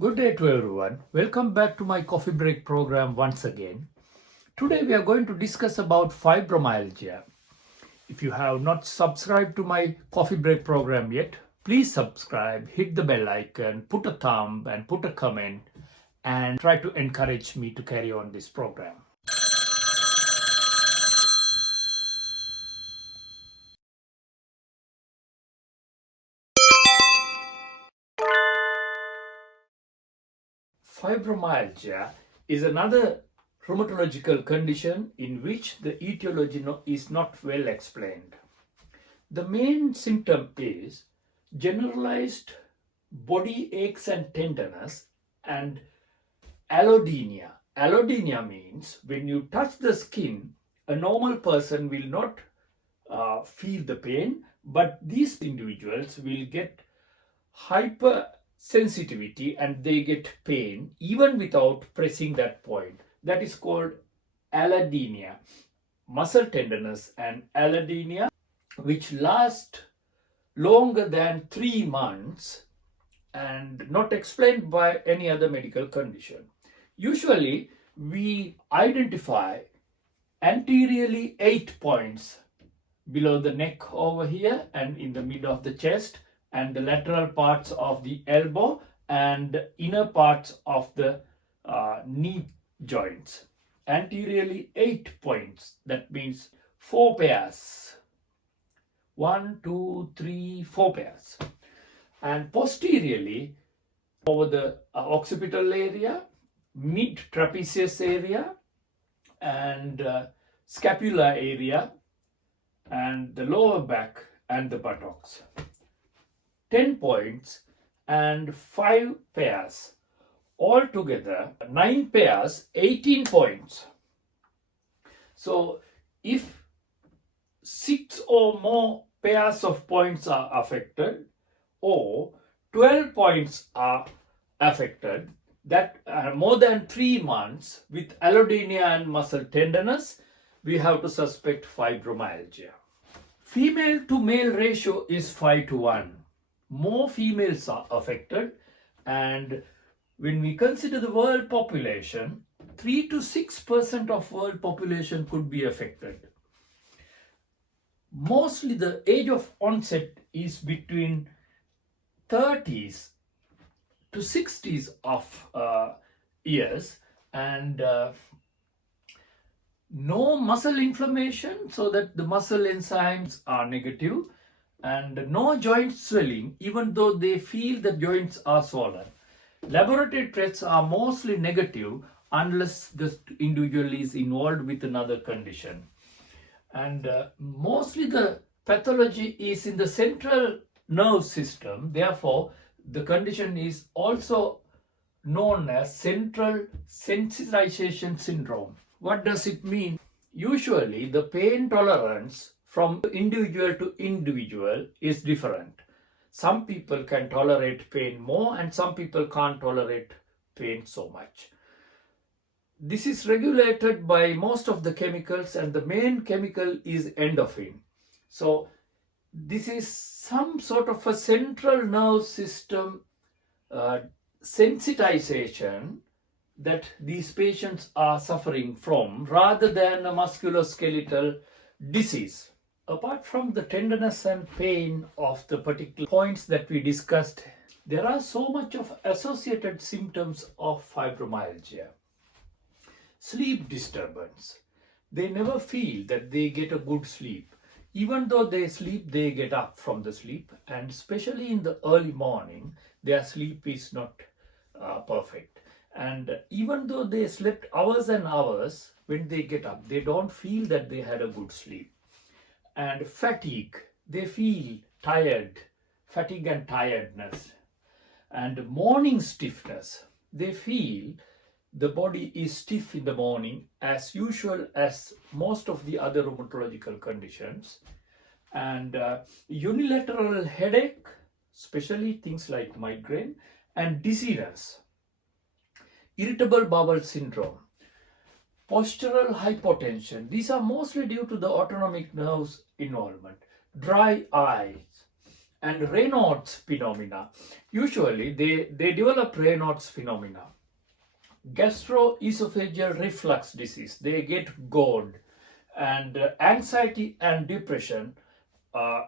Good day to everyone. Welcome back to my coffee break program once again. Today we are going to discuss about fibromyalgia. If you have not subscribed to my coffee break program yet, please subscribe, hit the bell icon, put a thumb and put a comment and try to encourage me to carry on this program. Fibromyalgia is another rheumatological condition in which the etiology is not well explained. The main symptom is generalized body aches and tenderness and allodynia. Allodynia means when you touch the skin, a normal person will not feel the pain, but these individuals will get hypersensitivity and they get pain even without pressing that point. That is called allodynia, muscle tenderness and allodynia, which last longer than 3 months and not explained by any other medical condition. Usually, we identify anteriorly 8 points below the neck over here and in the middle of the chest and the lateral parts of the elbow and inner parts of the knee joints. Anteriorly 8 points, that means 4 pairs. 1, 2, 3, 4 pairs. And posteriorly over the occipital area, mid trapezius area, and scapular area, and the lower back and the buttocks. 10 points and 5 pairs. Altogether, 9 pairs, 18 points. So, if 6 or more pairs of points are affected, or 12 points are affected, that more than 3 months with allodynia and muscle tenderness, we have to suspect fibromyalgia. Female to male ratio is 5 to 1. More females are affected, and when we consider the world population, 3 to 6% of world population could be affected. Mostly the age of onset is between 30s to 60s of years, and no muscle inflammation, so that the muscle enzymes are negative, and no joint swelling even though they feel the joints are swollen. Laboratory tests are mostly negative unless the individual is involved with another condition, and mostly the pathology is in the central nerve system. Therefore, the condition is also known as central sensitization syndrome. What does it mean? Usually, the pain tolerance from individual to individual is different. Some people can tolerate pain more and some people can't tolerate pain so much. This is regulated by most of the chemicals, and the main chemical is endorphin. So this is some sort of a central nerve system uh, sensitization that these patients are suffering from, rather than a musculoskeletal disease. Apart from the tenderness and pain of the particular points that we discussed, there are so much of associated symptoms of fibromyalgia. Sleep disturbance. They never feel that they get a good sleep. Even though they sleep, they get up from the sleep, and especially in the early morning, their sleep is not perfect. And even though they slept hours and hours, when they get up, they don't feel that they had a good sleep. And fatigue, they feel tired, fatigue and tiredness. And morning stiffness, they feel the body is stiff in the morning as usual as most of the other rheumatological conditions. And unilateral headache, especially things like migraine, and dizziness, irritable bowel syndrome, postural hypotension. These are mostly due to the autonomic nerves involvement, dry eyes, And Raynaud's phenomena. Usually they develop Raynaud's phenomena. Gastroesophageal reflux disease, they get GERD. And anxiety and depression,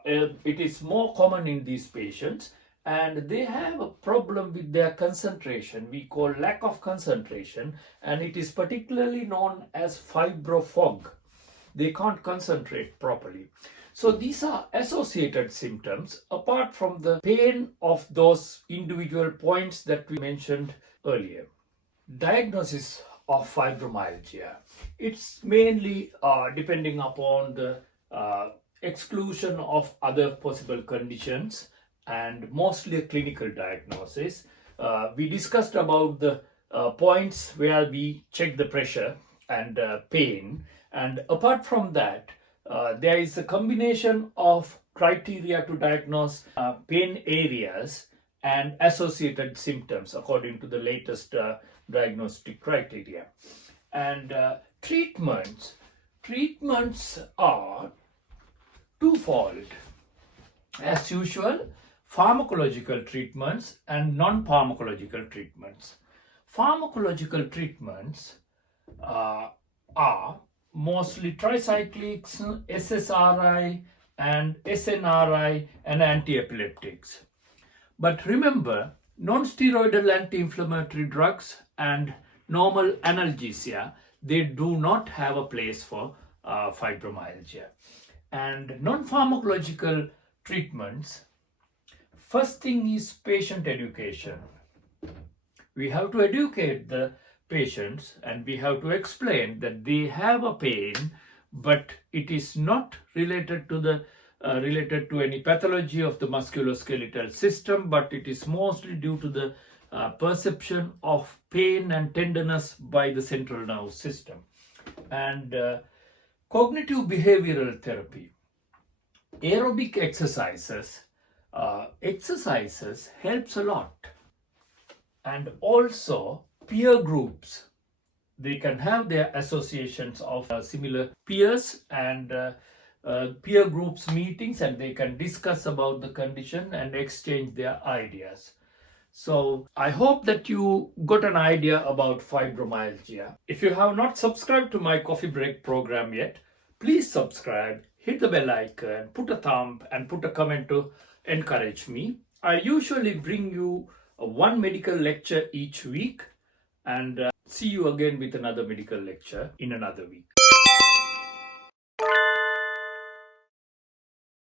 it is more common in these patients, and they have a problem with their concentration, we call lack of concentration, and it is particularly known as fibrofog. They can't concentrate properly. So these are associated symptoms apart from the pain of those individual points that we mentioned earlier. Diagnosis of fibromyalgia. It's mainly depending upon the exclusion of other possible conditions and mostly a clinical diagnosis. We discussed about the points where we check the pressure and pain, and apart from that, there is a combination of criteria to diagnose pain areas and associated symptoms according to the latest diagnostic criteria. And treatments are twofold. As usual, pharmacological treatments and non-pharmacological treatments. Pharmacological treatments are mostly tricyclics, SSRI and SNRI and anti-epileptics. But remember, non-steroidal anti-inflammatory drugs and normal analgesia, they do not have a place for fibromyalgia. And non-pharmacological treatments, first thing is patient education. We have to educate the patients and we have to explain that they have a pain, but it is not related to any pathology of the musculoskeletal system, but it is mostly due to the perception of pain and tenderness by the central nervous system. And cognitive behavioral therapy, aerobic exercises helps a lot. And also peer groups, they can have their associations of similar peers and peer groups meetings, and they can discuss about the condition and exchange their ideas. So I hope that you got an idea about fibromyalgia. If you have not subscribed to my coffee break program yet, please subscribe, hit the bell icon, put a thumb and put a comment to encourage me. I usually bring you one medical lecture each week, and see you again with another medical lecture in another week.